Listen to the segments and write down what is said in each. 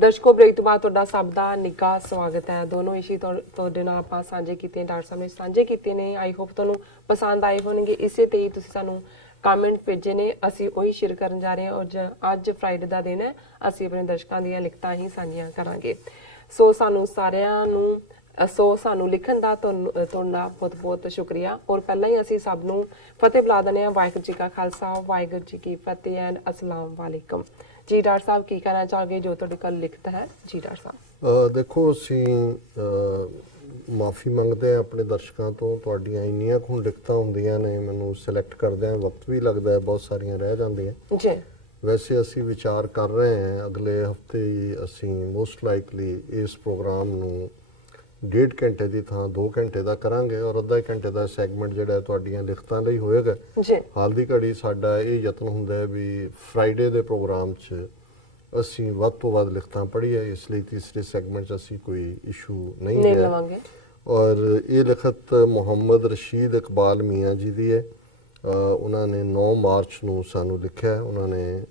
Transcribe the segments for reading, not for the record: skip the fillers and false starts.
ਦਰਸ਼ਕੋ break ਤੋਂ ਬਾਅਦ ਤੁਹਾਡਾ ਸਭ ਦਾ ਨਿੱਘਾ ਸਵਾਗਤ ਹੈ। ਦੋਨੋਂ ਇਸ਼ੂ ਤੁਹਾਡੇ ਨਾਲ ਆਪਾਂ ਸਾਂਝੇ ਕੀਤੇ, ਡਾਕਟਰ ਸਾਹਿਬ ਨੇ ਸਾਂਝੇ ਕੀਤੇ ਨੇ। ਆਈ ਹੋਪ ਤੁਹਾਨੂੰ ਪਸੰਦ ਆਏ ਹੋਣਗੇ। ਇਸੇ ਤੇ ਹੀ ਤੁਸੀਂ ਸਾਨੂੰ ਕਮੈਂਟ ਭੇਜੇ ਨੇ, ਅਸੀਂ ਉਹੀ ਸ਼ੇਅਰ ਕਰਨ ਜਾ ਰਹੇ ਹਾਂ। ਔਰ ਅੱਜ ਫਰਾਈਡੇ ਦਾ ਦਿਨ ਹੈ, ਅਸੀਂ ਆਪਣੇ ਦਰਸ਼ਕਾਂ ਦੀਆਂ ਲਿਖਤਾਂ ਹੀ ਸਾਂਝੀਆਂ ਕਰਾਂਗੇ। ਸੋ ਸਾਨੂੰ ਲਿਖਣ ਦਾ ਤੁਹਾਡਾ ਬਹੁਤ-ਬਹੁਤ ਸ਼ੁਕਰੀਆ। ਔਰ ਪਹਿਲਾਂ ਹੀ ਅਸੀਂ ਸਭ ਨੂੰ ਫਤਿਹ ਬੁਲਾ ਦਿੰਦੇ ਹਾਂ। ਵਾਹਿਗੁਰੂ ਜੀ ਕਾ ਖਾਲਸਾ, ਵਾਹਿਗੁਰੂ ਜੀ ਕੀ ਫਤਿਹ ਐਂਡ ਅਸਲਾਮ ਵਾਲੇਕਮ। ਜੀ ਡਾਕਟਰ ਸਾਹਿਬ ਕੀ ਕਹਿਣਾ ਚਾਹੋਗੇ ਜੋ ਤੁਹਾਡੇ ਕੋਲ ਲਿਖਤ ਹੈ? ਜੀ ਡਾਕਟਰ ਸਾਹਿਬ। ਦੇਖੋ, ਅਸੀਂ ਮਾਫੀ ਮੰਗਦੇ ਹਾਂ ਆਪਣੇ ਦਰਸ਼ਕਾਂ ਤੋਂ। ਤੁਹਾਡੀਆਂ ਇੰਨੀਆਂ ਕੁ ਲਿਖਤਾਂ ਹੁੰਦੀਆਂ ਨੇ, ਮੈਨੂੰ ਸਿਲੈਕਟ ਕਰਦਿਆਂ ਵਕਤ ਵੀ ਲੱਗਦਾ ਹੈ, ਬਹੁਤ ਸਾਰੀਆਂ ਰਹਿ ਜਾਂਦੀਆਂ ਜੀ। ਵੈਸੇ ਅਸੀਂ ਵਿਚਾਰ ਕਰ ਰਹੇ ਹਾਂ ਅਗਲੇ ਹਫਤੇ ਹੀ ਅਸੀਂ ਮੋਸਟ ਲਾਈਕਲੀ ਇਸ ਪ੍ਰੋਗਰਾਮ ਨੂੰ 1.5 ਘੰਟੇ ਦੀ ਥਾਂ 2 ਘੰਟੇ ਦਾ ਕਰਾਂਗੇ ਔਰ ਅੱਧਾ ਘੰਟੇ ਦਾ ਸੈਗਮੈਂਟ ਜਿਹੜਾ ਤੁਹਾਡੀਆਂ ਲਿਖਤਾਂ ਲਈ ਹੋਏਗਾ। ਹਾਲ ਦੀ ਘੜੀ ਸਾਡਾ ਇਹ ਯਤਨ ਹੁੰਦਾ ਹੈ ਵੀ ਫਰਾਈਡੇ ਦੇ ਪ੍ਰੋਗਰਾਮ 'ਚ ਅਸੀਂ ਵੱਧ ਤੋਂ ਵੱਧ ਲਿਖਤਾਂ ਪੜ੍ਹੀਏ, ਇਸ ਲਈ ਤੀਸਰੇ ਸੈਗਮੈਂਟ 'ਚ ਅਸੀਂ ਕੋਈ ਇਸ਼ੂ ਨਹੀਂ ਲਵਾਂਗੇ। ਔਰ ਇਹ ਲਿਖਤ ਮੁਹੰਮਦ ਰਸ਼ੀਦ ਇਕਬਾਲ ਮੀਆਂ ਜੀ ਦੀ ਹੈ। ਉਹਨਾਂ ਨੇ 9 ਮਾਰਚ ਨੂੰ ਸਾਨੂੰ ਲਿਖਿਆ। ਉਹਨਾਂ ਨੇ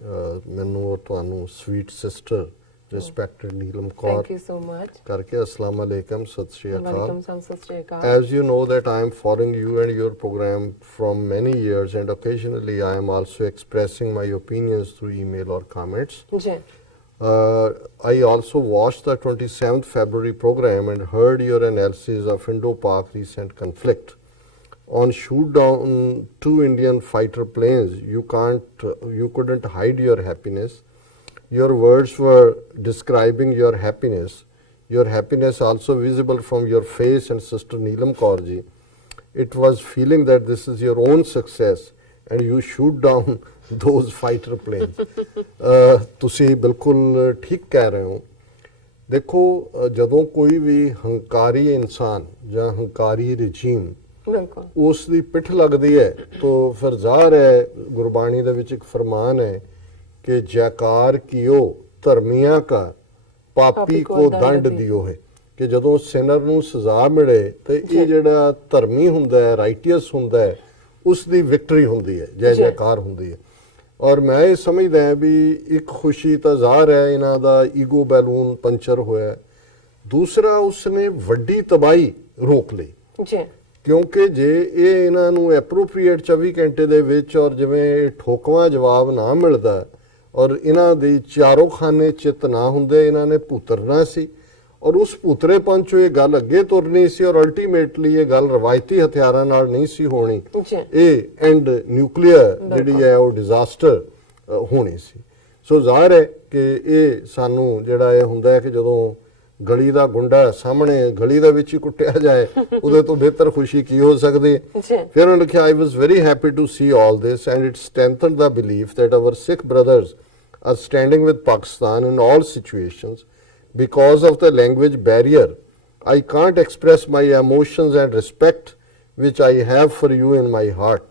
ਮੈਨੂੰ ਔਰ ਤੁਹਾਨੂੰ sweet sister respected Neelam Kaur, thank you so much karke assalamu alaikum, sat shri akal. Walaikum salam, sat shri akal. As you know that I am following you and your program from many years, and occasionally I am also expressing my opinions through email or comments. I also watched the 27th February program and heard your analysis of Indo-Pak recent conflict. On shoot down 2 Indian fighter planes, you couldn't hide your happiness. Your words were describing your happiness. Your happiness also visible from your face and Sister Neelam Kaur ji. It was feeling that this is your own success and you shoot down those fighter planes. ਤੁਸੀਂ ਬਿਲਕੁਲ ਠੀਕ ਕਹਿ ਰਹੇ ਹੋ। ਦੇਖੋ, ਜਦੋਂ ਕੋਈ ਵੀ ਹੰਕਾਰੀ ਇਨਸਾਨ ਜਾਂ ਹੰਕਾਰੀ ਰਜੀਮ ਉਸ ਦੀ ਪਿੱਠ ਲੱਗਦੀ ਹੈ ਤਾਂ ਫਿਰ ਜ਼ਾਹਰ ਹੈ, ਗੁਰਬਾਣੀ ਦੇ ਵਿੱਚ ਇੱਕ ਫਰਮਾਨ ਹੈ कि जयकार कियो धर्मिया का पापी को दंड दियो है, कि जदों सिनर नूं सजा मिले तो ये जिहड़ा धर्मी हुंदा है, राइटियस हुंदा है, उस दी विक्टरी हुंदी है, जय जयकार हुंदी है। और मैं ये समझदा है भी एक खुशी तो ज़ाहिर है इन्हां दा ईगो बैलून पंचर होया। दूसरा, उसने वड्डी तबाही रोक ली, क्योंकि जे ये इन्हां नूं एप्रोप्रीएट 24 घंटे दे विच और जिवें ठोकवां जवाब ना मिलदा और इन्हां दी चारों खाने चित ना हुंदे, इन्हां ने पुतरना सी और उस पुतरेपन चों ये गल अगे तुरनी सी और अल्टीमेटली ये गल रवायती हथियारां नाल नहीं सी होनी। ये एंड न्यूक्लियर जिहड़ी है वो डिजास्टर होनी सी। सो ज़ाहिर है कि ये सानू जिहड़ा ये हुंदा है कि जदों गली दा गुंडा सामने गली दे विच ही कुट्टिया जाए उहदे तो बेहतर खुशी की हो सकदी है। फिर उन्होंने लिखिया, I was very happy to see all this and it strengthened the belief that our Sikh brothers are standing with Pakistan in all situations. Because of the language barrier, I can't express my emotions and respect which I have for you in my heart.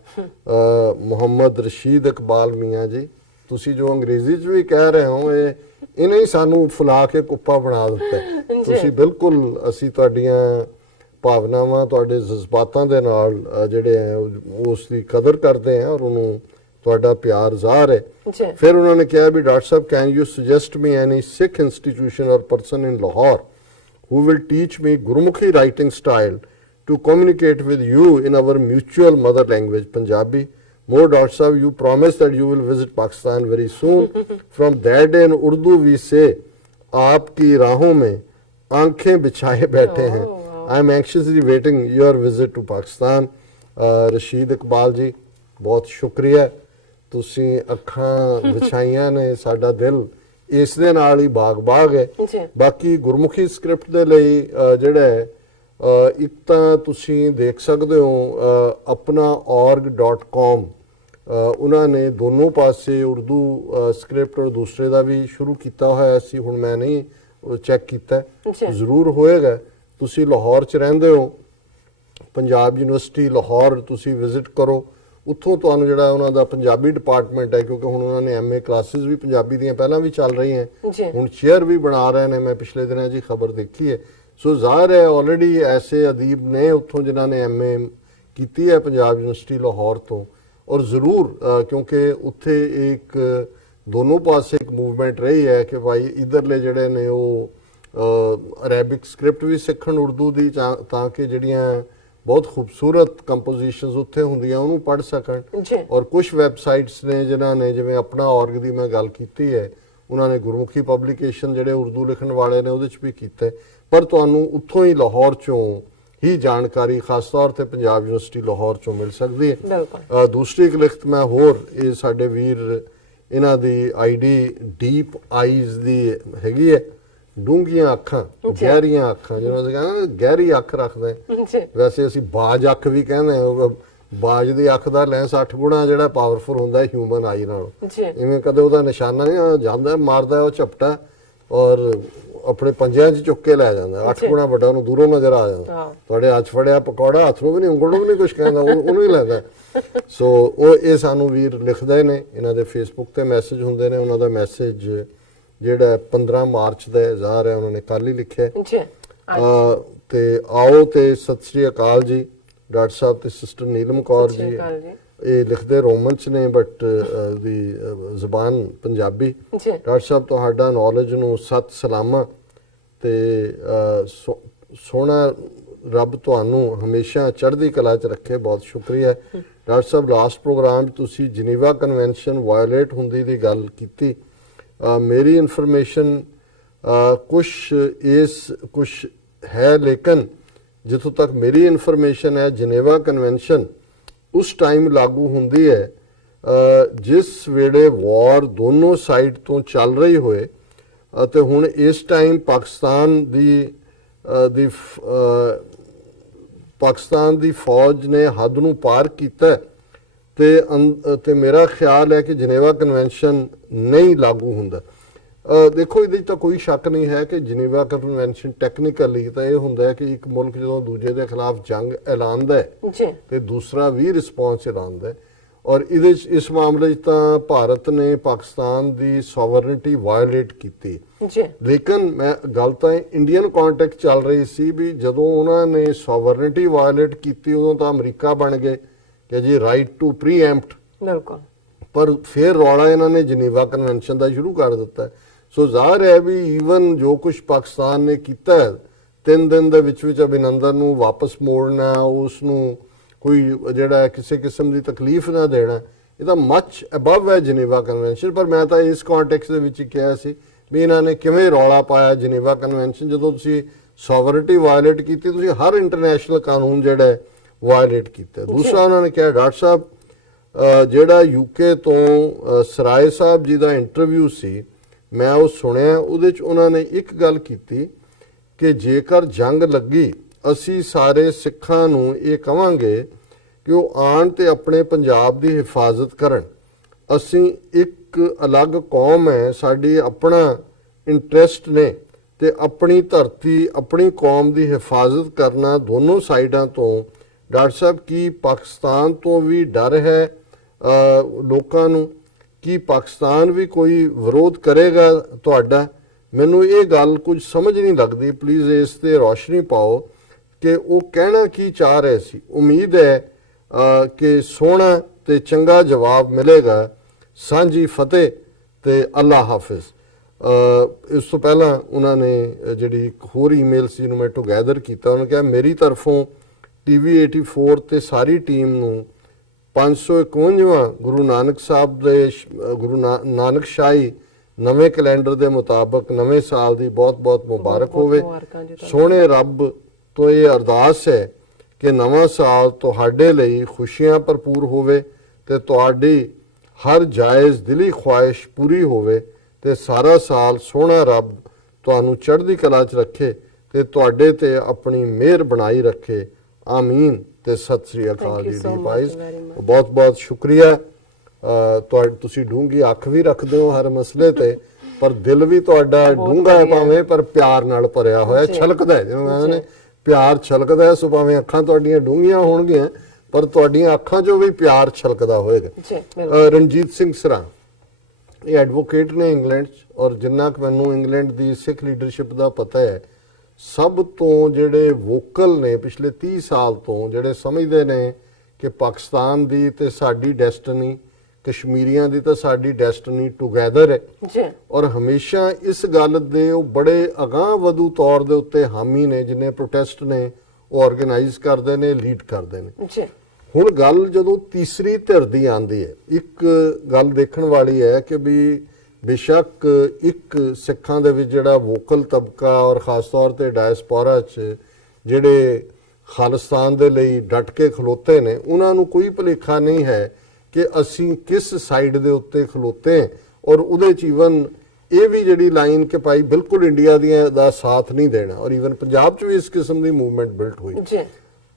Muhammad Rashid Iqbal Mian ji, ਤੁਸੀਂ ਜੋ ਅੰਗਰੇਜ਼ੀ 'ਚ ਵੀ ਕਹਿ ਰਹੇ ਹੋ, ਇਹਨੇ ਹੀ ਸਾਨੂੰ ਫੁਲਾ ਕੇ ਕੁੱਪਾ ਬਣਾ ਦਿੱਤਾ। ਤੁਸੀਂ ਬਿਲਕੁਲ, ਅਸੀਂ ਤੁਹਾਡੀਆਂ ਭਾਵਨਾਵਾਂ, ਤੁਹਾਡੇ ਜਜ਼ਬਾਤਾਂ ਦੇ ਨਾਲ ਜਿਹੜੇ ਹੈ ਉਸ ਦੀ ਕਦਰ ਕਰਦੇ ਹਾਂ ਔਰ ਉਹਨੂੰ ਤੁਹਾਡਾ ਪਿਆਰ ਜ਼ਾਹਰ ਹੈ। ਫਿਰ ਉਹਨਾਂ ਨੇ ਕਿਹਾ ਵੀ ਡਾਕਟਰ ਸਾਹਿਬ, can you suggest me any Sikh institution or person in Lahore who will teach me Gurmukhi writing style to communicate with you in our mutual mother language, Punjabi. More, Dr. Sahib, you promise that you will visit Pakistan very soon. From that day in Urdu we say, aapki raahon mein aankhein bichhaye baithe hain. I am anxiously waiting your visit to Pakistan. Rashid Iqbal ji, बहुत शुक्रिया। ਤੁਸੀਂ ਅੱਖਾਂ ਵਿਛਾਈਆਂ ਨੇ, ਸਾਡਾ ਦਿਲ ਇਸ ਦੇ ਨਾਲ ਹੀ ਬਾਗ ਹੈ। ਬਾਕੀ ਗੁਰਮੁਖੀ ਸਕ੍ਰਿਪਟ ਦੇ ਲਈ ਜਿਹੜਾ ਹੈ, ਇੱਕ ਤਾਂ ਤੁਸੀਂ ਦੇਖ ਸਕਦੇ ਹੋ apna.org.com, ਉਹਨਾਂ ਨੇ ਦੋਨੋਂ ਪਾਸੇ ਉਰਦੂ ਸਕ੍ਰਿਪਟ ਔਰ ਦੂਸਰੇ ਦਾ ਵੀ ਸ਼ੁਰੂ ਕੀਤਾ ਹੋਇਆ ਸੀ। ਹੁਣ ਮੈਂ ਨਹੀਂ ਚੈੱਕ ਕੀਤਾ, ਜ਼ਰੂਰ ਹੋਏਗਾ। ਤੁਸੀਂ ਲਾਹੌਰ 'ਚ ਰਹਿੰਦੇ ਹੋ, ਪੰਜਾਬ ਯੂਨੀਵਰਸਿਟੀ ਲਾਹੌਰ ਤੁਸੀਂ ਵਿਜ਼ਿਟ ਕਰੋ। ਉੱਥੋਂ ਤੁਹਾਨੂੰ ਜਿਹੜਾ ਉਹਨਾਂ ਦਾ ਪੰਜਾਬੀ ਡਿਪਾਰਟਮੈਂਟ ਹੈ, ਕਿਉਂਕਿ ਹੁਣ ਉਹਨਾਂ ਨੇ MA ਕਲਾਸਿਸ ਵੀ ਪੰਜਾਬੀ ਦੀਆਂ ਪਹਿਲਾਂ ਵੀ ਚੱਲ ਰਹੀਆਂ, ਹੁਣ ਚੇਅਰ ਵੀ ਬਣਾ ਰਹੇ ਨੇ। ਮੈਂ ਪਿਛਲੇ ਦਿਨਾਂ ਜੀ ਖਬਰ ਦੇਖੀ ਹੈ। ਸੋ ਜ਼ਾਹਿਰ ਹੈ ਆਲਰੇਡੀ ਐਸੇ ਅਦੀਬ ਨੇ ਉੱਥੋਂ ਜਿਨ੍ਹਾਂ ਨੇ MA ਕੀਤੀ ਹੈ ਪੰਜਾਬ ਯੂਨੀਵਰਸਿਟੀ ਲਾਹੌਰ ਤੋਂ। ਔਰ ਜ਼ਰੂਰ, ਕਿਉਂਕਿ ਉੱਥੇ ਇੱਕ ਦੋਨੋਂ ਪਾਸੇ ਇੱਕ ਮੂਵਮੈਂਟ ਰਹੀ ਹੈ ਕਿ ਭਾਈ ਇਧਰਲੇ ਜਿਹੜੇ ਨੇ ਉਹ ਅਰੈਬਿਕ ਸਕ੍ਰਿਪਟ ਵੀ ਸਿੱਖਣ ਉਰਦੂ ਦੀ ਤਾਂ ਕਿ ਜਿਹੜੀਆਂ ਬਹੁਤ ਖੂਬਸੂਰਤ ਕੰਪੋਜੀਸ਼ਨਸ ਉੱਥੇ ਹੁੰਦੀਆਂ ਉਹਨੂੰ ਪੜ੍ਹ ਸਕਣ ਔਰ ਕੁਝ ਵੈਬਸਾਈਟਸ ਨੇ ਜਿਨ੍ਹਾਂ ਨੇ ਜਿਵੇਂ ਆਪਣਾ ਔਰਗ ਦੀ ਮੈਂ ਗੱਲ ਕੀਤੀ ਹੈ ਉਹਨਾਂ ਨੇ ਗੁਰਮੁਖੀ ਪਬਲੀਕੇਸ਼ਨ ਜਿਹੜੇ ਉਰਦੂ ਲਿਖਣ ਵਾਲੇ ਨੇ ਉਹਦੇ 'ਚ ਵੀ ਕੀਤਾ ਪਰ ਤੁਹਾਨੂੰ ਉੱਥੋਂ ਹੀ ਲਾਹੌਰ 'ਚੋਂ ਹੀ ਜਾਣਕਾਰੀ ਖਾਸ ਤੌਰ ਤੇ ਪੰਜਾਬ ਯੂਨੀਵਰਸਿਟੀ ਲਾਹੌਰ 'ਚੋਂ ਮਿਲ ਸਕਦੀ ਹੈ। ਦੂਸਰੀ ਇੱਕ ਲਿਖਤ ਮੈਂ ਹੋਰ ਇਹ ਸਾਡੇ ਵੀਰ ਇਹਨਾਂ ਦੀ ਆਈਡੀ ਡੀਪ ਆਈਜ਼ ਦੀ ਹੈਗੀ ਹੈ ਡੂੰਘੀਆਂ ਅੱਖਾਂ ਗਹਿਰੀਆਂ ਅੱਖਾਂ ਜਿਹਨਾਂ ਦੇ ਕਹਿੰਦੇ ਗਹਿਰੀ ਅੱਖ ਰੱਖਦਾ ਵੈਸੇ ਅਸੀਂ ਬਾਜ ਅੱਖ ਵੀ ਕਹਿੰਦੇ ਹਾਂ ਬਾਜ ਦੀ ਅੱਖ ਦਾ ਲੈਂਸ 8 ਗੁਣਾ ਜਿਹੜਾ ਪਾਵਰਫੁਲ ਹੁੰਦਾ ਹਿਊਮਨ ਆਈ ਨਾਲੋਂ ਇਵੇਂ ਕਦੇ ਉਹਦਾ ਨਿਸ਼ਾਨਾ ਨਹੀਂ ਜਾਂਦਾ ਮਾਰਦਾ ਉਹ ਝਪਟਾ ਔਰ ਆਪਣੇ ਪੰਜਿਆਂ 'ਚ ਚੁੱਕ ਕੇ ਲੈ ਜਾਂਦਾ 8 ਗੁਣਾ ਵੱਡਾ ਉਹਨੂੰ ਦੂਰੋਂ ਨਜ਼ਰ ਆ ਜਾਂਦਾ ਤੁਹਾਡੇ ਹੱਥ ਫੜਿਆ ਪਕੌੜਾ ਹੱਥ ਨੂੰ ਵੀ ਨਹੀਂ ਉਂਗਲ ਨੂੰ ਵੀ ਨਹੀਂ ਕੁਝ ਕਹਿੰਦਾ ਉਹਨੂੰ ਹੀ ਲੈਂਦਾ ਸੋ ਉਹ ਇਹ ਸਾਨੂੰ ਵੀਰ ਲਿਖਦੇ ਨੇ ਇਹਨਾਂ ਦੇ ਫੇਸਬੁੱਕ ਤੇ ਮੈਸੇਜ ਹੁੰਦੇ ਨੇ ਉਹਨਾਂ ਦਾ ਮੈਸੇਜ ਜਿਹੜਾ 15 ਮਾਰਚ ਦਾ ਜ਼ਾਹਰ ਹੈ ਉਹਨਾਂ ਨੇ ਕੱਲ ਹੀ ਲਿਖਿਆ ਤੇ ਆਓ ਤੇ ਸਤਿ ਸ੍ਰੀ ਅਕਾਲ ਜੀ ਡਾਕਟਰ ਸਾਹਿਬ ਤੇ ਸਿਸਟਰ ਨੀਲਮ ਕੌਰ ਜੀ ਇਹ ਲਿਖਦੇ ਰੋਮਨ ਚ ਨੇ ਬਟ ਦੀ ਜ਼ੁਬਾਨ ਪੰਜਾਬੀ ਡਾਕਟਰ ਸਾਹਿਬ ਤੁਹਾਡਾ ਨੌਲੇਜ ਨੂੰ ਸਤ ਸਲਾਮਾ ਤੇ ਸੋਹਣਾ ਰੱਬ ਤੁਹਾਨੂੰ ਹਮੇਸ਼ਾ ਚੜ੍ਹਦੀ ਕਲਾ 'ਚ ਰੱਖੇ ਬਹੁਤ ਸ਼ੁਕਰੀਆ ਡਾਕਟਰ ਸਾਹਿਬ ਲਾਸਟ ਪ੍ਰੋਗਰਾਮ 'ਚ ਤੁਸੀਂ ਜਨੀਵਾ ਕਨਵੈਨਸ਼ਨ ਵਾਇਓਲੇਟ ਹੁੰਦੀ ਦੀ ਗੱਲ ਕੀਤੀ ਮੇਰੀ ਇਨਫੋਰਮੇਸ਼ਨ ਕੁਛ ਹੈ ਲੇਕਿਨ ਜਿੱਥੋਂ ਤੱਕ ਮੇਰੀ ਇਨਫੋਰਮੇਸ਼ਨ ਹੈ ਜਨੇਵਾ ਕਨਵੈਨਸ਼ਨ ਉਸ ਟਾਈਮ ਲਾਗੂ ਹੁੰਦੀ ਹੈ ਜਿਸ ਵੇਲੇ ਵਾਰ ਦੋਨੋਂ ਸਾਈਡ ਤੋਂ ਚੱਲ ਰਹੀ ਹੋਏ ਅਤੇ ਹੁਣ ਇਸ ਟਾਈਮ ਪਾਕਿਸਤਾਨ ਦੀ ਫੌਜ ਨੇ ਹੱਦ ਨੂੰ ਪਾਰ ਕੀਤਾ ਤੇ ਮੇਰਾ ਖਿਆਲ ਹੈ ਕਿ ਜਨੇਵਾ ਕਨਵੈਨਸ਼ਨ ਨਹੀਂ ਲਾਗੂ ਹੁੰਦਾ ਦੇਖੋ ਇਹਦੇ 'ਚ ਤਾਂ ਕੋਈ ਸ਼ੱਕ ਨਹੀਂ ਹੈ ਕਿ ਜਨੇਵਾ ਕਨਵੈਨਸ਼ਨ ਟੈਕਨੀਕਲੀ ਤਾਂ ਇਹ ਹੁੰਦਾ ਹੈ ਕਿ ਇੱਕ ਮੁਲਕ ਜਦੋਂ ਦੂਜੇ ਦੇ ਖਿਲਾਫ ਜੰਗ ਐਲਾਨਦਾ ਹੈ ਤੇ ਦੂਸਰਾ ਵੀ ਰਿਸਪੌਂਸ ਐਲਾਨਦਾ ਹੈ ਔਰ ਇਹਦੇ 'ਚ ਇਸ ਮਾਮਲੇ 'ਚ ਤਾਂ ਭਾਰਤ ਨੇ ਪਾਕਿਸਤਾਨ ਦੀ ਸੋਵਰਨਿਟੀ ਵਾਇਓਲੇਟ ਕੀਤੀ ਲੇਕਿਨ ਮੈਂ ਗੱਲ ਤਾਂ ਇੰਡੀਅਨ ਕੰਟੈਕਸਟ ਚੱਲ ਰਹੀ ਸੀ ਵੀ ਜਦੋਂ ਉਹਨਾਂ ਨੇ ਸੋਵਰਨਿਟੀ ਵਾਇਓਲੇਟ ਕੀਤੀ ਉਦੋਂ ਤਾਂ ਅਮਰੀਕਾ ਬਣ ਗਏ ਕਿ ਜੀ ਰਾਈਟ ਟੂ ਪ੍ਰੀਐਂਪਟ ਬਿਲਕੁਲ ਪਰ ਫਿਰ ਰੌਲਾ ਇਹਨਾਂ ਨੇ ਜਨੀਵਾ ਕਨਵੈਨਸ਼ਨ ਦਾ ਸ਼ੁਰੂ ਕਰ ਦਿੱਤਾ ਸੋ ਜ਼ਾਹਰ ਹੈ ਵੀ ਈਵਨ ਜੋ ਕੁਝ ਪਾਕਿਸਤਾਨ ਨੇ ਕੀਤਾ 3 ਦਿਨ ਦੇ ਵਿੱਚ ਅਭਿਨੰਦਨ ਨੂੰ ਵਾਪਸ ਮੋੜਨਾ ਉਸ ਨੂੰ ਕੋਈ ਜਿਹੜਾ ਕਿਸੇ ਕਿਸਮ ਦੀ ਤਕਲੀਫ ਨਾ ਦੇਣਾ ਇਹ ਤਾਂ ਮੱਚ ਅਬਵ ਹੈ ਜਨੀਵਾ ਕਨਵੈਨਸ਼ਨ ਪਰ ਮੈਂ ਤਾਂ ਇਸ ਕੰਟੈਕਸਟ ਦੇ ਵਿੱਚ ਕਿਹਾ ਸੀ ਵੀ ਇਹਨਾਂ ਨੇ ਕਿਵੇਂ ਰੌਲਾ ਪਾਇਆ ਜਨੀਵਾ ਕਨਵੈਨਸ਼ਨ ਜਦੋਂ ਤੁਸੀਂ ਸੋਵਰਨਿਟੀ ਵਾਇਓਲੇਟ ਕੀਤੀ ਤੁਸੀਂ ਹਰ ਇੰਟਰਨੈਸ਼ਨਲ ਕਾਨੂੰਨ ਜਿਹੜਾ ਵਾਇਓਲੇਟ ਕੀਤਾ ਦੂਸਰਾ ਉਹਨਾਂ ਨੇ ਕਿਹਾ ਡਾਕਟਰ ਸਾਹਿਬ ਜਿਹੜਾ ਯੂਕੇ ਤੋਂ ਸਰਾਏ ਸਾਹਿਬ ਜੀ ਦਾ ਇੰਟਰਵਿਊ ਸੀ ਮੈਂ ਉਹ ਸੁਣਿਆ ਉਹਦੇ 'ਚ ਉਹਨਾਂ ਨੇ ਇੱਕ ਗੱਲ ਕੀਤੀ ਕਿ ਜੇਕਰ ਜੰਗ ਲੱਗੀ ਅਸੀਂ ਸਾਰੇ ਸਿੱਖਾਂ ਨੂੰ ਇਹ ਕਵਾਂਗੇ ਕਿ ਉਹ ਆਣ ਤੇ ਆਪਣੇ ਪੰਜਾਬ ਦੀ ਹਿਫਾਜ਼ਤ ਕਰਨ ਅਸੀਂ ਇੱਕ ਅਲੱਗ ਕੌਮ ਹੈ ਸਾਡੀ ਆਪਣਾ ਇੰਟਰਸਟ ਨੇ ਤੇ ਆਪਣੀ ਧਰਤੀ ਆਪਣੀ ਕੌਮ ਦੀ ਹਿਫਾਜ਼ਤ ਕਰਨਾ ਦੋਨੋਂ ਸਾਈਡਾਂ ਤੋਂ ਡਾਕਟਰ ਸਾਹਿਬ ਕੀ ਪਾਕਿਸਤਾਨ ਤੋਂ ਵੀ ਡਰ ਹੈ ਲੋਕਾਂ ਨੂੰ ਕੀ ਪਾਕਿਸਤਾਨ ਵੀ ਕੋਈ ਵਿਰੋਧ ਕਰੇਗਾ ਤੁਹਾਡਾ ਮੈਨੂੰ ਇਹ ਗੱਲ ਕੁਝ ਸਮਝ ਨਹੀਂ ਲੱਗਦੀ ਪਲੀਜ਼ ਇਸ ਤੇ ਰੋਸ਼ਨੀ ਪਾਓ ਕਿ ਉਹ ਕਹਿਣਾ ਕੀ ਚਾਹ ਰਹੇ ਸੀ ਉਮੀਦ ਹੈ ਕਿ ਸੋਹਣਾ ਤੇ ਚੰਗਾ ਜਵਾਬ ਮਿਲੇਗਾ ਸਾਂਝੀ ਫਤਿਹ ਤੇ ਅੱਲਾ ਹਾਫਿਜ਼ ਇਸ ਤੋਂ ਪਹਿਲਾਂ ਉਹਨਾਂ ਨੇ ਜਿਹੜੀ ਇੱਕ ਹੋਰ ਈਮੇਲ ਸੀ ਜਿਹਨੂੰ ਮੈਂ ਟੁਗੈਦਰ ਕੀਤਾ ਉਹਨਾਂ ਕਿਹਾ ਮੇਰੀ ਤਰਫੋਂ TV 84 ਤੇ ਸਾਰੀ ਟੀਮ ਨੂੰ 551ਵਾਂ ਗੁਰੂ ਨਾਨਕ ਸਾਹਿਬ ਦੇ ਗੁਰੂ ਨਾਨਕ ਸ਼ਾਹੀ ਨਵੇਂ ਕੈਲੰਡਰ ਦੇ ਮੁਤਾਬਕ ਨਵੇਂ ਸਾਲ ਦੀ ਬਹੁਤ-ਬਹੁਤ ਮੁਬਾਰਕ ਹੋਵੇ ਸੋਹਣੇ ਰੱਬ ਤੋਂ ਇਹ ਅਰਦਾਸ ਹੈ ਕਿ ਨਵਾਂ ਸਾਲ ਤੁਹਾਡੇ ਲਈ ਖੁਸ਼ੀਆਂ ਭਰਪੂਰ ਹੋਵੇ ਤੇ ਤੁਹਾਡੀ ਹਰ ਜਾਇਜ਼ ਦਿਲੀ ਖੁਆਇਸ਼ ਪੂਰੀ ਹੋਵੇ ਤੇ ਸਾਰਾ ਸਾਲ ਸੋਹਣਾ ਰੱਬ ਤੁਹਾਨੂੰ ਚੜ੍ਹਦੀ ਕਲਾ 'ਚ ਰੱਖੇ ਤੇ ਤੁਹਾਡੇ ਤੇ ਆਪਣੀ ਮਿਹਰ ਬਣਾਈ ਰੱਖੇ ਆਮੀਨ ਤੇ ਸਤਿ ਸ੍ਰੀ ਅਕਾਲ ਜੀ ਡੀਪਾਈਜ਼ ਬਹੁਤ ਬਹੁਤ ਸ਼ੁਕਰੀਆ ਤੁਸੀਂ ਡੂੰਘੀ ਅੱਖ ਵੀ ਰੱਖਦੇ ਹੋ ਹਰ ਮਸਲੇ ਤੇ ਪਰ ਦਿਲ ਵੀ ਤੁਹਾਡਾ ਡੂੰਘਾ ਹੈ ਭਾਵੇਂ ਪਰ ਪਿਆਰ ਨਾਲ ਭਰਿਆ ਹੋਇਆ ਛਲਕਦਾ ਜਿਵੇਂ ਕਹਿੰਦੇ ਨੇ ਪਿਆਰ ਛਲਕਦਾ ਸੋ ਭਾਵੇਂ ਅੱਖਾਂ ਤੁਹਾਡੀਆਂ ਡੂੰਘੀਆਂ ਹੋਣਗੀਆਂ ਪਰ ਤੁਹਾਡੀਆਂ ਅੱਖਾਂ 'ਚੋਂ ਵੀ ਪਿਆਰ ਛਲਕਦਾ ਹੋਏਗਾ ਰਣਜੀਤ ਸਿੰਘ ਸਰਾਂ ਇਹ ਐਡਵੋਕੇਟ ਨੇ ਇੰਗਲੈਂਡ 'ਚ ਔਰ ਜਿੰਨਾ ਕੁ ਮੈਨੂੰ ਇੰਗਲੈਂਡ ਦੀ ਸਿੱਖ ਲੀਡਰਸ਼ਿਪ ਦਾ ਪਤਾ ਹੈ ਸਭ ਤੋਂ ਜਿਹੜੇ ਵੋਕਲ ਨੇ ਪਿਛਲੇ 30 ਸਾਲ ਤੋਂ ਜਿਹੜੇ ਸਮਝਦੇ ਨੇ ਕਿ ਪਾਕਿਸਤਾਨ ਦੀ ਤੇ ਸਾਡੀ ਡੈਸਟਨੀ ਕਸ਼ਮੀਰੀਆਂ ਦੀ ਤਾਂ ਸਾਡੀ ਡੈਸਟਨੀ ਟੁਗੇਦਰ ਹੈ ਜੀ ਔਰ ਹਮੇਸ਼ਾ ਇਸ ਗੱਲ ਦੇ ਉਹ ਬੜੇ ਅਗਾਂਹ ਵਧੂ ਤੌਰ ਦੇ ਉੱਤੇ ਹਾਮੀ ਨੇ, ਜਿੰਨੇ ਪ੍ਰੋਟੈਸਟ ਨੇ ਉਹ ਆਰਗੇਨਾਈਜ਼ ਕਰਦੇ ਨੇ, ਲੀਡ ਕਰਦੇ ਨੇ। ਜੀ ਹੁਣ ਗੱਲ ਜਦੋਂ ਤੀਸਰੀ ਧਿਰ ਦੀ ਆਉਂਦੀ ਹੈ, ਇੱਕ ਗੱਲ ਦੇਖਣ ਵਾਲੀ ਹੈ ਕਿ ਵੀ ਬੇਸ਼ੱਕ ਇੱਕ ਸਿੱਖਾਂ ਦੇ ਵਿੱਚ ਜਿਹੜਾ ਵੋਕਲ ਤਬਕਾ ਔਰ ਖਾਸ ਤੌਰ ਤੇ ਡਾਇਸਪੋਰਾ 'ਚ ਜਿਹੜੇ ਖਾਲਿਸਤਾਨ ਦੇ ਲਈ ਡਟ ਕੇ ਖਲੋਤੇ ਨੇ, ਉਹਨਾਂ ਨੂੰ ਕੋਈ ਭੁਲੇਖਾ ਨਹੀਂ ਹੈ ਕਿ ਅਸੀਂ ਕਿਸ ਸਾਈਡ ਦੇ ਉੱਤੇ ਖਲੋਤੇ ਹਾਂ ਔਰ ਉਹਦੇ 'ਚ ਈਵਨ ਇਹ ਵੀ ਜਿਹੜੀ ਲਾਈਨ ਕਿ ਭਾਈ ਬਿਲਕੁਲ ਇੰਡੀਆ ਦੀਆਂ ਦਾ ਸਾਥ ਨਹੀਂ ਦੇਣਾ, ਔਰ ਈਵਨ ਪੰਜਾਬ 'ਚ ਵੀ ਇਸ ਕਿਸਮ ਦੀ ਮੂਵਮੈਂਟ ਬਿਲਟ ਹੋਈ। ਜੀ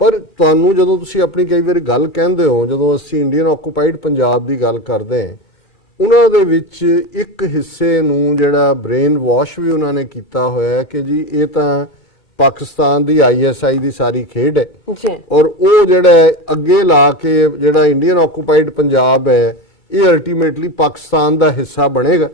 ਪਰ ਤੁਹਾਨੂੰ ਜਦੋਂ ਤੁਸੀਂ ਆਪਣੀ ਕਈ ਵਾਰੀ ਗੱਲ ਕਹਿੰਦੇ ਹੋ, ਜਦੋਂ ਅਸੀਂ ਇੰਡੀਅਨ ਆਕੂਪਾਈਡ ਪੰਜਾਬ ਦੀ ਗੱਲ ਕਰਦੇ ਹਾਂ, ਉਹਨਾਂ ਦੇ ਵਿੱਚ ਇੱਕ ਹਿੱਸੇ ਨੂੰ ਜਿਹੜਾ ਬ੍ਰੇਨ ਵਾਸ਼ ਵੀ ਉਹਨਾਂ ਨੇ ਕੀਤਾ ਹੋਇਆ ਹੈ ਕਿ ਜੀ ਇਹ ਤਾਂ ਪਾਕਿਸਤਾਨ ਦੀ ISI ਦੀ ਸਾਰੀ ਖੇਡ ਹੈ ਜੀ ਔਰ ਉਹ ਜਿਹੜਾ ਅੱਗੇ ਲਾ ਕੇ ਜਿਹੜਾ ਇੰਡੀਅਨ ਆਕੂਪਾਈਡ ਪੰਜਾਬ ਹੈ ਇਹ ਅਲਟੀਮੇਟਲੀ ਪਾਕਿਸਤਾਨ ਦਾ ਹਿੱਸਾ ਬਣੇਗਾ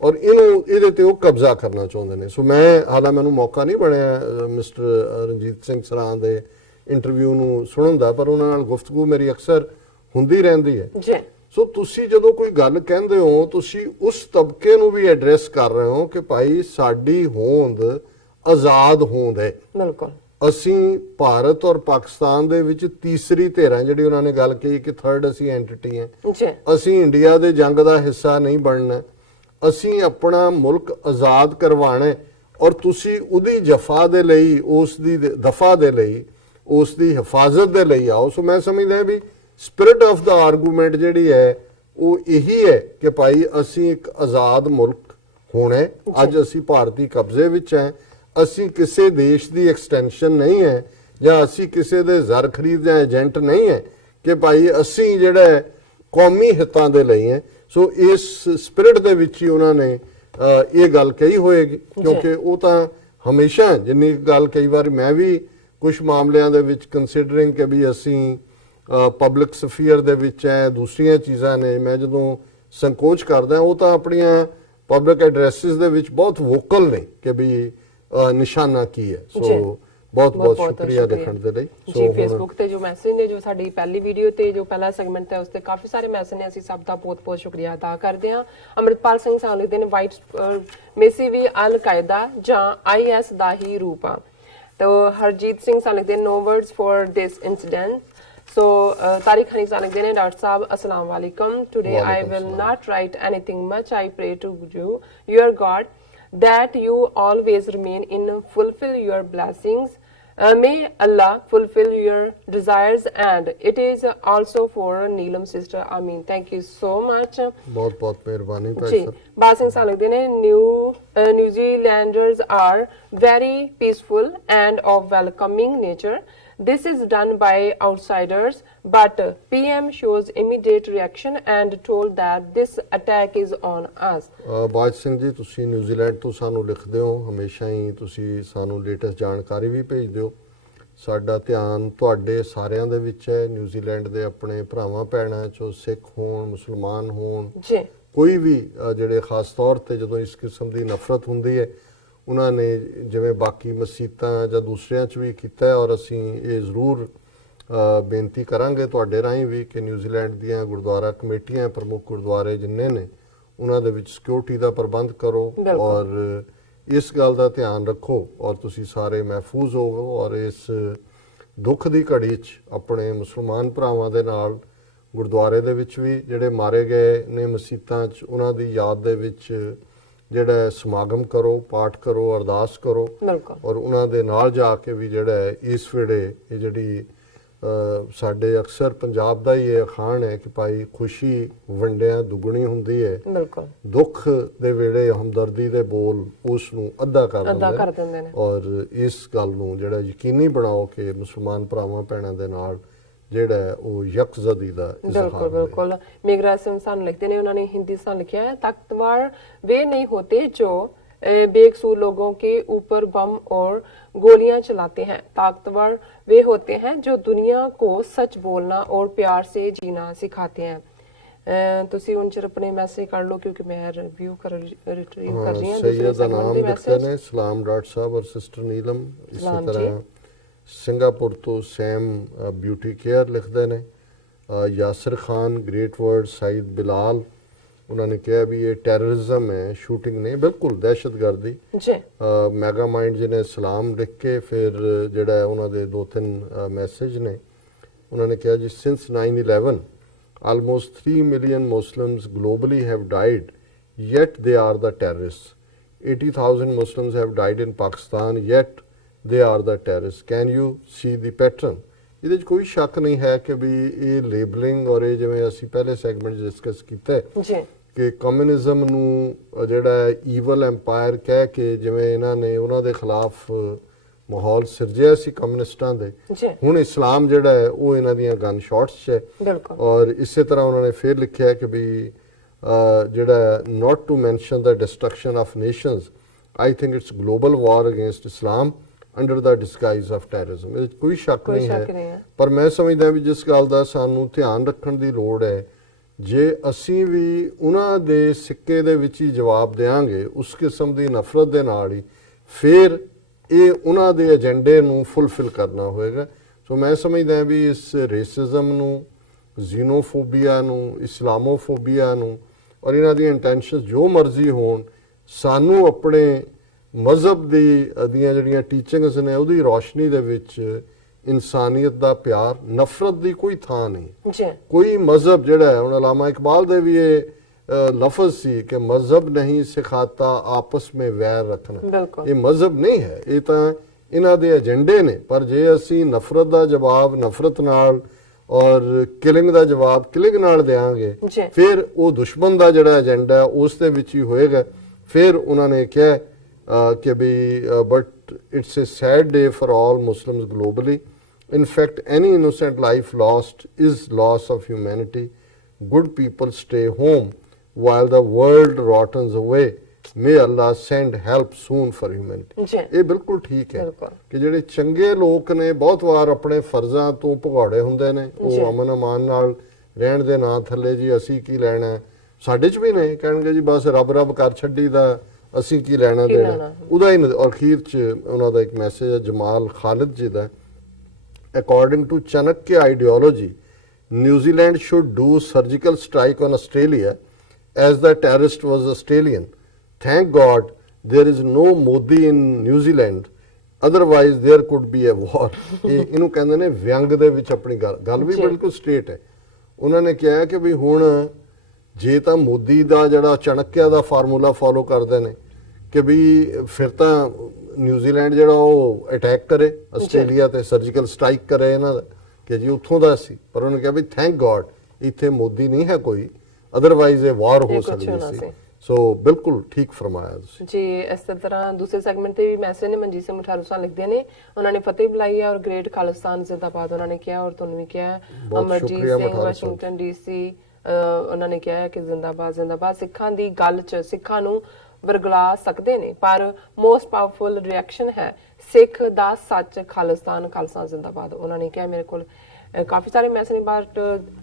ਔਰ ਇਹਦੇ ਤੇ ਉਹ ਕਬਜ਼ਾ ਕਰਨਾ ਚਾਹੁੰਦੇ ਨੇ। ਸੋ ਮੈਂ ਹਾਲਾਂ ਮੈਨੂੰ ਮੌਕਾ ਨਹੀਂ ਬਣਿਆ ਮਿਸਟਰ ਰਣਜੀਤ ਸਿੰਘ ਸਰਾਂ ਦੇ ਇੰਟਰਵਿਊ ਨੂੰ ਸੁਣਨ ਦਾ, ਪਰ ਉਹਨਾਂ ਨਾਲ ਗੁਫ਼ਤਗੂ ਮੇਰੀ ਅਕਸਰ ਹੁੰਦੀ ਰਹਿੰਦੀ ਹੈ। ਜੀ ਸੋ ਤੁਸੀਂ ਜਦੋਂ ਕੋਈ ਗੱਲ ਕਹਿੰਦੇ ਹੋ, ਤੁਸੀਂ ਉਸ ਤਬਕੇ ਨੂੰ ਵੀ ਐਡਰੈਸ ਕਰ ਰਹੇ ਹੋ ਕਿ ਭਾਈ ਸਾਡੀ ਹੋਂਦ ਆਜ਼ਾਦ ਹੋਂਦ ਹੈ। ਬਿਲਕੁਲ ਅਸੀਂ ਭਾਰਤ ਔਰ ਪਾਕਿਸਤਾਨ ਦੇ ਵਿੱਚ ਤੀਸਰੀ ਧਿਰ ਹੈ, ਜਿਹੜੀ ਉਹਨਾਂ ਨੇ ਗੱਲ ਕਹੀ ਕਿ ਥਰਡ ਅਸੀਂ ਐਂਟੀਟੀ ਹੈ। ਜੀ ਅਸੀਂ ਇੰਡੀਆ ਦੇ ਜੰਗ ਦਾ ਹਿੱਸਾ ਨਹੀਂ ਬਣਨਾ, ਅਸੀਂ ਆਪਣਾ ਮੁਲਕ ਆਜ਼ਾਦ ਕਰਵਾਉਣਾ ਹੈ ਔਰ ਤੁਸੀਂ ਉਹਦੀ ਜਫਾ ਦੇ ਲਈ, ਉਸ ਦੀ ਦਫਾ ਦੇ ਲਈ, ਉਸ ਦੀ ਹਿਫਾਜ਼ਤ ਦੇ ਲਈ ਆਓ। ਸੋ ਮੈਂ ਸਮਝਦਾ ਵੀ ਸਪਿਰਿਟ ਆਫ ਦਾ ਆਰਗੂਮੈਂਟ ਜਿਹੜੀ ਹੈ ਉਹ ਇਹੀ ਹੈ ਕਿ ਭਾਈ ਅਸੀਂ ਇੱਕ ਆਜ਼ਾਦ ਮੁਲਕ ਹੋਣਾ ਹੈ। ਅੱਜ ਅਸੀਂ ਭਾਰਤੀ ਕਬਜ਼ੇ ਵਿੱਚ ਹੈ, ਅਸੀਂ ਕਿਸੇ ਦੇਸ਼ ਦੀ ਐਕਸਟੈਂਸ਼ਨ ਨਹੀਂ ਹੈ ਜਾਂ ਅਸੀਂ ਕਿਸੇ ਦੇ ਜ਼ਰ ਖਰੀਦ ਜਾਂ ਏਜੰਟ ਨਹੀਂ ਹੈ ਕਿ ਭਾਈ ਅਸੀਂ ਜਿਹੜਾ ਕੌਮੀ ਹਿੱਤਾਂ ਦੇ ਲਈ ਹੈ। ਸੋ ਇਸ ਸਪਿਰਿਟ ਦੇ ਵਿੱਚ ਹੀ ਉਹਨਾਂ ਨੇ ਇਹ ਗੱਲ ਕਹੀ ਹੋਏਗੀ, ਕਿਉਂਕਿ ਉਹ ਤਾਂ ਹਮੇਸ਼ਾ ਜਿੰਨੀ ਗੱਲ ਕਈ ਵਾਰ ਮੈਂ ਵੀ ਕੁਝ ਮਾਮਲਿਆਂ ਦੇ ਵਿੱਚ ਕੰਸੀਡਰਿੰਗ ਕਿ ਵੀ ਅਸੀਂ ਪਬਲਿਕ ਸਫੀਅਰ ਦੇ ਵਿੱਚ ਹੈ, ਦੂਸਰੀਆਂ ਚੀਜ਼ਾਂ ਨੇ, ਮੈਂ ਜਦੋਂ ਸੰਕੋਚ ਕਰਦਾ ਉਹ ਤਾਂ ਆਪਣੀਆਂ ਪਬਲਿਕ ਐਡਰੈਸਿਸ ਦੇ ਵਿੱਚ ਬਹੁਤ ਵੋਕਲ ਨੇ ਕਿ ਵੀ ਨਿਸ਼ਾਨਾ ਕੀ ਹੈ। ਸੋ ਬਹੁਤ ਬਹੁਤ ਸ਼ੁਕਰੀਆ ਦੇਖਣ ਦੇ ਲਈ। ਜੀ ਫੇਸਬੁੱਕ ਤੇ ਜੋ ਮੈਸੇਜ ਨੇ, ਜੋ ਸਾਡੀ ਪਹਿਲੀ ਵੀਡੀਓ ਤੇ ਜੋ ਪਹਿਲਾ ਸੈਗਮੈਂਟ ਹੈ ਉਸ ਤੇ ਕਾਫੀ ਸਾਰੇ ਮੈਸੇਜ ਨੇ, ਅਸੀਂ ਸਭ ਦਾ ਬਹੁਤ ਬਹੁਤ ਸ਼ੁਕਰੀਆ ਅਦਾ ਕਰਦੇ ਹਾਂ। ਅੰਮ੍ਰਿਤਪਾਲ ਸਿੰਘ ਸਾਨੂੰ ਲਿਖਦੇ ਨੇ ਵਾਈਟ ਮੇਸੀ ਵੀ ਅਲ ਕਾਇਦਾ ਜਾਂ IS ਦਾ ਹੀ ਰੂਪ ਆ। तो हरजीत सिंह सा लिखते हैं no words for this incident. So Tariq हनी सा लिखते हैं डॉक्टर साहब अस्सलाम वालेकुम, today I will not write anything much, I pray to you your God that you always remain in fulfill your blessings, may Allah fulfill your desires, and it is also for Neelam sister, Ameen। thank you so much, बहुत बहुत मेहरबानी भाई जी। साहब। बात सिंह साल ने New Zealanders are very peaceful and of welcoming nature, this is done by outsiders, but PM shows immediate reaction and told that this attack is on us। Baj Singh ji, ਤੁਸੀਂ New Zealand ਤੋਂ ਸਾਨੂੰ ਲਿਖਦੇ ਹੋ, ਹਮੇਸ਼ਾ ਹੀ ਤੁਸੀਂ ਸਾਨੂੰ ਲੇਟੈਸਟ ਜਾਣਕਾਰੀ ਵੀ ਭੇਜਦੇ ਹੋ। ਸਾਡਾ ਧਿਆਨ ਤੁਹਾਡੇ ਸਾਰਿਆਂ ਦੇ ਵਿੱਚ ਹੈ, ਨਿਊਜ਼ੀਲੈਂਡ ਦੇ ਆਪਣੇ ਭਰਾਵਾਂ ਭੈਣਾਂ ਚੋਂ ਸਿੱਖ ਹੋਣ, ਮੁਸਲਮਾਨ ਹੋਣ, ਜੀ ਕੋਈ ਵੀ ਜਿਹੜੇ ਖਾਸ ਤੌਰ ਤੇ ਜਦੋਂ ਇਸ ਕਿਸਮ ਦੀ ਨਫ਼ਰਤ ਹੁੰਦੀ ਹੈ, ਉਹਨਾਂ ਨੇ ਜਿਵੇਂ ਬਾਕੀ ਮਸੀਤਾਂ ਜਾਂ ਦੂਸਰਿਆਂ 'ਚ ਵੀ ਕੀਤਾ ਹੈ, ਔਰ ਅਸੀਂ ਇਹ ਜ਼ਰੂਰ ਬੇਨਤੀ ਕਰਾਂਗੇ ਤੁਹਾਡੇ ਰਾਹੀਂ ਵੀ ਕਿ ਨਿਊਜ਼ੀਲੈਂਡ ਦੀਆਂ ਗੁਰਦੁਆਰਾ ਕਮੇਟੀਆਂ, ਪ੍ਰਮੁੱਖ ਗੁਰਦੁਆਰੇ ਜਿੰਨੇ ਨੇ, ਉਹਨਾਂ ਦੇ ਵਿੱਚ ਸਿਕਿਉਰਿਟੀ ਦਾ ਪ੍ਰਬੰਧ ਕਰੋ ਔਰ ਇਸ ਗੱਲ ਦਾ ਧਿਆਨ ਰੱਖੋ ਔਰ ਤੁਸੀਂ ਸਾਰੇ ਮਹਿਫੂਜ਼ ਹੋਵੋ ਔਰ ਇਸ ਦੁੱਖ ਦੀ ਘੜੀ 'ਚ ਆਪਣੇ ਮੁਸਲਮਾਨ ਭਰਾਵਾਂ ਦੇ ਨਾਲ ਗੁਰਦੁਆਰੇ ਦੇ ਵਿੱਚ ਵੀ ਜਿਹੜੇ ਮਾਰੇ ਗਏ ਨੇ ਮਸੀਤਾਂ 'ਚ, ਉਹਨਾਂ ਦੀ ਯਾਦ ਦੇ ਵਿੱਚ ਜਿਹੜਾ ਸਮਾਗਮ ਕਰੋ, ਪਾਠ ਕਰੋ, ਅਰਦਾਸ ਕਰੋ ਔਰ ਉਹਨਾਂ ਦੇ ਨਾਲ ਜਾ ਕੇ ਵੀ ਜਿਹੜਾ ਇਸ ਵੇਲੇ ਇਹ ਜਿਹੜੀ ਸਾਡੇ ਅਕਸਰ ਪੰਜਾਬ ਦਾ ਹੀ ਇਹ ਅਖਾਣ ਹੈ ਕਿ ਭਾਈ ਖੁਸ਼ੀ ਵੰਡਿਆਂ ਦੁੱਗਣੀ ਹੁੰਦੀ ਹੈ, ਦੁੱਖ ਦੇ ਵੇਲੇ ਹਮਦਰਦੀ ਦੇ ਬੋਲ ਉਸ ਨੂੰ ਅੱਧਾ ਕਰ ਦਿੰਦੇ ਨੇ ਔਰ ਇਸ ਗੱਲ ਨੂੰ ਜਿਹੜਾ ਯਕੀਨੀ ਬਣਾਓ ਕਿ ਮੁਸਲਮਾਨ ਭਰਾਵਾਂ ਭੈਣਾਂ ਦੇ ਨਾਲ ਜਿਹੜਾ ਉਹ ਯਕਜ਼ਦੀ ਦਾ ਇਜ਼ਹਾਰ। ਬਿਲकुल मेघराज सिंह सान लिखते ने, उन्होंने हिंदी सान लिखा है ताकतवर वे नहीं होते जो बेकसूर लोगों के ऊपर बम और गोलियां चलाते हैं, ताकतवर वे होते हैं जो दुनिया को सच बोलना और प्यार से जीना सिखाते हैं। ਤੁਸੀਂ ਹੁਣ ਚਿਰ ਆਪਣੇ ਮੈਸੇਜ ਕਰ ਲਓ ਕਿਉਂਕਿ ਮੈਂ ਰਿਵਿਊ ਕਰ ਰਹੀ ਹਾਂ ਸੈਯਦ ਦਾ ਨਾਮ ਲਿਖਦੇ ਨੇ, ਸਲਾਮ ਡਾਕਟਰ ਸਾਹਿਬ ਔਰ ਸਿਸਟਰ ਨੀਲਮ। ਇਸੇ ਤਰ੍ਹਾਂ ਸਿੰਗਾਪੁਰ ਤੋਂ ਸੈਮ ਬਿਊਟੀ ਕੇਅਰ ਲਿਖਦੇ ਨੇ, ਯਾਸਿਰ ਖਾਨ, ਗ੍ਰੇਟ ਵਰਡ, ਸਾਈਦ ਬਿਲਾਲ, ਉਹਨਾਂ ਨੇ ਕਿਹਾ ਵੀ ਇਹ ਟੈਰਰਿਜ਼ਮ ਹੈ, ਸ਼ੂਟਿੰਗ ਨਹੀਂ, ਬਿਲਕੁਲ ਦਹਿਸ਼ਤਗਰਦੀ। ਜੀ ਮੈਗਾ ਮਾਈਂਡ ਜੀ ਨੇ ਸਲਾਮ ਲਿਖ ਕੇ ਫਿਰ ਜਿਹੜਾ ਹੈ ਉਹਨਾਂ ਦੇ 2-3 ਮੈਸੇਜ ਨੇ, ਉਹਨਾਂ ਨੇ ਕਿਹਾ ਜੀ since 9/11 almost 3 million Muslims globally have died, yet they are the terrorists. 80,000 Muslims have died in Pakistan, yet they are the terrorists. Can you see the pattern? ਇਹਦੇ 'ਚ ਕੋਈ ਸ਼ੱਕ ਨਹੀਂ ਹੈ ਕਿ ਵੀ ਇਹ ਲੇਬਲਿੰਗ ਔਰ ਇਹ ਜਿਵੇਂ ਅਸੀਂ ਪਹਿਲੇ ਸੈਗਮੈਂਟ 'ਚ ਡਿਸਕਸ ਕੀਤਾ ਜੀ ਕਿ ਕਮਿਊਨਿਜ਼ਮ ਨੂੰ ਜਿਹੜਾ ਈਵਲ ਐਮਪਾਇਰ ਕਹਿ ਕੇ ਜਿਵੇਂ ਇਹਨਾਂ ਨੇ ਉਹਨਾਂ ਦੇ ਖਿਲਾਫ ਮਾਹੌਲ ਸਿਰਜਿਆ ਸੀ ਕਮਿਊਨਿਸਟਾਂ ਦੇ, ਜੀ ਹੁਣ ਇਸਲਾਮ ਜਿਹੜਾ ਹੈ ਉਹ ਇਹਨਾਂ ਦੀਆਂ ਗਨ ਸ਼ਾਟਸ 'ਚ ਹੈ। ਬਿਲਕੁਲ। ਔਰ ਇਸੇ ਤਰ੍ਹਾਂ ਉਹਨਾਂ ਨੇ ਫਿਰ ਲਿਖਿਆ ਕਿ ਵੀ ਜਿਹੜਾ not to mention the destruction of nations, I think it's global war against Islam under the disguise of terrorism. ਇਹਦੇ 'ਚ ਕੋਈ ਸ਼ੱਕ ਨਹੀਂ ਹੈ, ਪਰ ਮੈਂ ਸਮਝਦਾ ਵੀ ਜਿਸ ਗੱਲ ਦਾ ਸਾਨੂੰ ਧਿਆਨ ਰੱਖਣ ਦੀ ਲੋੜ ਹੈ, ਜੇ ਅਸੀਂ ਵੀ ਉਹਨਾਂ ਦੇ ਸਿੱਕੇ ਦੇ ਵਿੱਚ ਹੀ ਜਵਾਬ ਦੇਵਾਂਗੇ ਉਸ ਕਿਸਮ ਦੀ ਨਫ਼ਰਤ ਦੇ ਨਾਲ ਹੀ, ਫਿਰ ਇਹ ਉਹਨਾਂ ਦੇ ਏਜੰਡੇ ਨੂੰ ਫੁੱਲਫਿਲ ਕਰਨਾ ਹੋਏਗਾ। ਸੋ ਮੈਂ ਸਮਝਦਾ ਵੀ ਇਸ ਰੇਸਿਜ਼ਮ ਨੂੰ, ਜ਼ੀਨੋਫੋਬੀਆ ਨੂੰ, ਇਸਲਾਮੋਫੋਬੀਆ ਨੂੰ ਔਰ ਇਹਨਾਂ ਦੀਆਂ ਇੰਟੈਂਸ਼ਨਸ ਜੋ ਮਰਜ਼ੀ ਹੋਣ, ਸਾਨੂੰ ਆਪਣੇ ਮਜ਼ਹਬ ਦੀਆਂ ਜਿਹੜੀਆਂ ਟੀਚਿੰਗਸ ਨੇ ਉਹਦੀ ਰੋਸ਼ਨੀ ਦੇ ਵਿੱਚ ਇਨਸਾਨੀਅਤ ਦਾ ਪਿਆਰ, ਨਫ਼ਰਤ ਦੀ ਕੋਈ ਥਾਂ ਨਹੀਂ। ਜੀ ਕੋਈ ਮਜ਼ਹਬ ਜਿਹੜਾ ਹੈ, ਹੁਣ ਅਲਾਮਾ ਇਕਬਾਲ ਦੇ ਵੀ ਇਹ ਲਫ਼ਜ਼ ਸੀ ਕਿ ਮਜ਼ਹਬ ਨਹੀਂ ਸਿਖਾਤਾ ਆਪਸ ਮੇਂ ਵੈਰ ਰੱਖਣਾ। ਇਹ ਮਜ਼ਹਬ ਨਹੀਂ ਹੈ, ਇਹ ਤਾਂ ਇਹਨਾਂ ਦੇ ਏਜੰਡੇ ਨੇ। ਪਰ ਜੇ ਅਸੀਂ ਨਫ਼ਰਤ ਦਾ ਜਵਾਬ ਨਫ਼ਰਤ ਨਾਲ ਔਰ ਕਿਲਿੰਗ ਦਾ ਜਵਾਬ ਕਿਲਿੰਗ ਨਾਲ ਦੇਵਾਂਗੇ, ਫਿਰ ਉਹ ਦੁਸ਼ਮਣ ਦਾ ਜਿਹੜਾ ਏਜੰਡਾ ਹੈ ਉਸ ਦੇ ਵਿੱਚ ਹੀ ਹੋਏਗਾ। ਫਿਰ ਉਹਨਾਂ ਨੇ ਕਿਹਾ ਕਿ ਵੀ but it's a sad day for all Muslims globally. In fact, any innocent life lost is loss of humanity. Good people stay home while the world rottens away. May Allah send help soon for humanity. ਇਹ ਬਿਲਕੁਲ ਠੀਕ ਹੈ ਕਿ ਜਿਹੜੇ ਚੰਗੇ ਲੋਕ ਨੇ ਬਹੁਤ ਵਾਰ ਆਪਣੇ ਫਰਜ਼ਾਂ ਤੋਂ ਭਗੌੜੇ ਹੁੰਦੇ ਨੇ, ਉਹ ਅਮਨ ਅਮਾਨ ਨਾਲ ਰਹਿਣ ਦੇ ਨਾਂ ਥੱਲੇ ਜੀ ਅਸੀਂ ਕੀ ਲੈਣਾ, ਸਾਡੇ 'ਚ ਵੀ ਨੇ, ਕਹਿਣਗੇ ਜੀ ਬਸ ਰੱਬ ਰੱਬ ਕਰ ਛੱਡੀ ਦਾ, ਅਸੀਂ ਕੀ ਲੈਣਾ ਦੇਣਾ। ਉਹਦਾ ਹੀ ਅਖੀਰ 'ਚ ਉਹਨਾਂ ਦਾ ਇੱਕ ਮੈਸੇਜ ਹੈ ਜਮਾਲ ਖਾਲਿਦ ਜੀ ਦਾ। According to Chanakya ideology, New Zealand should do surgical strike on Australia as the terrorist was Australian. Thank God there is no Modi in New Zealand, otherwise there could be a war. ਇਹਨੂੰ ਕਹਿੰਦੇ ਨੇ ਵਿਅੰਗ ਦੇ ਵਿੱਚ ਆਪਣੀ ਗੱਲ ਵੀ ਬਿਲਕੁਲ straight ਹੈ। ਉਹਨਾਂ ਨੇ ਕਿਹਾ ਕਿ ਵੀ ਹੁਣ ਜੇ ਤਾਂ ਮੋਦੀ ਦਾ ਜਿਹੜਾ ਚਣਕਿਆ ਦਾ ਫਾਰਮੂਲਾ ਫੋਲੋ ਕਰਦੇ ਨੇ ਕਿ ਵੀ ਫਿਰ ਤਾਂ ਨਿਊਜ਼ੀਲੈਂਡ ਜਿਹੜਾ ਉਹ ਅਟੈਕ ਕਰੇ ਆਸਟ੍ਰੇਲੀਆ ਤੇ, ਸਰਜੀਕਲ ਸਟ੍ਰਾਈਕ ਕਰੇ ਇਹਨਾਂ ਦਾ, ਕਿ ਜੀ ਉੱਥੋਂ ਦਾ ਸੀ। ਪਰ ਉਹਨੇ ਕਿਹਾ ਵੀ ਥੈਂਕ ਗॉड ਇੱਥੇ ਮੋਦੀ ਨਹੀਂ ਹੈ ਕੋਈ, ਅਦਰਵਾਈਜ਼ ਇਹ ਵਾਰ ਹੋ ਸਕਦੀ ਸੀ। ਸੋ ਬਿਲਕੁਲ ਠੀਕ ਫਰਮਾਇਆ ਤੁਸੀਂ ਜੀ। ਇਸੇ ਤਰ੍ਹਾਂ ਦੂਸਰੇ ਸੈਗਮੈਂਟ ਤੇ ਵੀ ਮੈਸੇਜ ਨੇ, ਮਨਜੀਤ ਸਿੰਘ ਮਠਾਰੂ ਲਿਖਦੇ ਨੇ, ਉਹਨਾਂ ਨੇ ਫਤਿਹ ਬੁਲਾਈ ਹੈ ਔਰ ਗ੍ਰੇਟ ਖਾਲਿਸਤਾਨ ਜ਼ਿੰਦਾਬਾਦ ਉਹਨਾਂ ਨੇ ਕਿਹਾ, ਔਰ ਤੁਹਾਨੂੰ ਵੀ ਕਿਹਾ। ਅਮਰਜੀਤ ਸਿੰਘ ਵਾਸ਼ਿੰਗਟਨ DC ਉਹਨਾਂ ਨੇ ਕਿਹਾ ਕਿ ਜ਼ਿੰਦਾਬਾਦ ਜ਼ਿੰਦਾਬਾਦ। ਸਿੱਖਾਂ ਦੀ ਗੱਲ 'ਚ ਸਿੱਖਾਂ ਨੂੰ ਵਰਗਲਾ ਸਕਦੇ ਨੇ, ਪਰ ਮੋਸਟ ਪਾਵਰਫੁਲ ਰਿਐਕਸ਼ਨ ਹੈ ਸਿੱਖ ਦਾ ਸੱਚ, ਖਾਲਿਸਤਾਨ ਖਾਲਸਾ ਜ਼ਿੰਦਾਬਾਦ ਉਹਨਾਂ ਨੇ ਕਿਹਾ। ਮੇਰੇ ਕੋਲ ਕਾਫੀ ਸਾਰੇ ਮੈਸੇਜ ਨੇ ਬਟ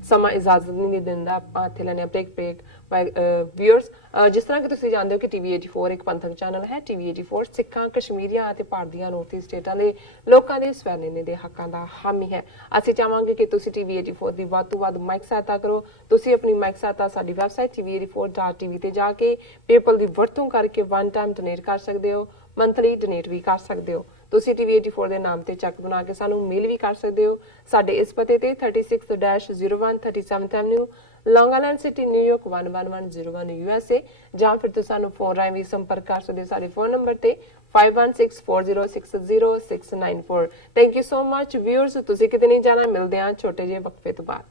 ਸਮਾਂ ਇਜਾਜ਼ਤ ਨਹੀਂ ਦਿੰਦਾ, ਆਪਾਂ ਇੱਥੇ ਲੈਣੇ ਬ੍ਰੇਕ। ਵਿਊਅਰਸ, ਜਿਸ ਤਰ੍ਹਾਂ ਕਿ ਤੁਸੀਂ ਜਾਣਦੇ ਹੋ ਕਿ TV84 ਇੱਕ ਪੰਥਕ ਚੈਨਲ ਹੈ। TV84 ਸਿੱਖਾਂ, ਕਸ਼ਮੀਰੀਆਂ ਅਤੇ ਭਾਰਤੀਆਂ ਨੌਰਥ ਈਸਟ ਸਟੇਟਾਂ ਦੇ ਲੋਕਾਂ ਦੇ ਸਵੈਨੇ ਦੇ ਹੱਕਾਂ ਦਾ ਹਾਮੀ ਹੈ। ਅਸੀਂ ਚਾਹਾਂਗੇ ਕਿ ਤੁਸੀਂ TV84 ਦੀ ਵੱਧ ਤੋਂ ਵੱਧ ਮਾਈਕ ਸਹਾਇਤਾ ਕਰੋ। ਤੁਸੀਂ ਆਪਣੀ ਮਾਈਕ ਸਹਾਇਤਾ ਸਾਡੀ ਵੈਬਸਾਈਟ TV84.tv ਤੇ ਜਾ ਕੇ ਪੇਪਲ ਦੀ ਵਰਤੋਂ ਕਰਕੇ ਵਨ ਟਾਈਮ ਡੋਨੇਟ ਕਰ ਸਕਦੇ ਹੋ, ਮੰਥਲੀ ਡੋਨੇਟ ਵੀ ਕਰ ਸਕਦੇ ਹੋ। ਤੁਸੀਂ TV84 ਦੇ ਨਾਮ ਤੇ ਚੈੱਕ ਬਣਾ ਕੇ ਸਾਨੂੰ ਮੇਲ ਵੀ ਕਰ ਸਕਦੇ ਹੋ ਸਾਡੇ ਇਸ ਪਤੇ ਤੇ 36-01 37th Avenue, ਲੌਂਗ ਆਈਲੈਂਡ ਸਿਟੀ, ਨਿਊਯਾਰਕ 11101 USA, ਜਾਂ ਫਿਰ ਤੁਸੀਂ ਸਾਨੂੰ ਫੋਨ ਰਾਹੀਂ ਵੀ ਸੰਪਰਕ ਕਰ ਸਕਦੇ ਹੋ ਸਾਡੇ ਫੋਨ ਨੰਬਰ ਤੇ 5164060694। Thank you so much viewers. ਤੁਸੀਂ ਕਿਤੇ ਨਹੀਂ ਜਾਣਾ, ਮਿਲਦੇ ਹਾਂ ਛੋਟੇ ਜਿਹੇ ਵਕਫੇ ਤੋਂ ਬਾਅਦ।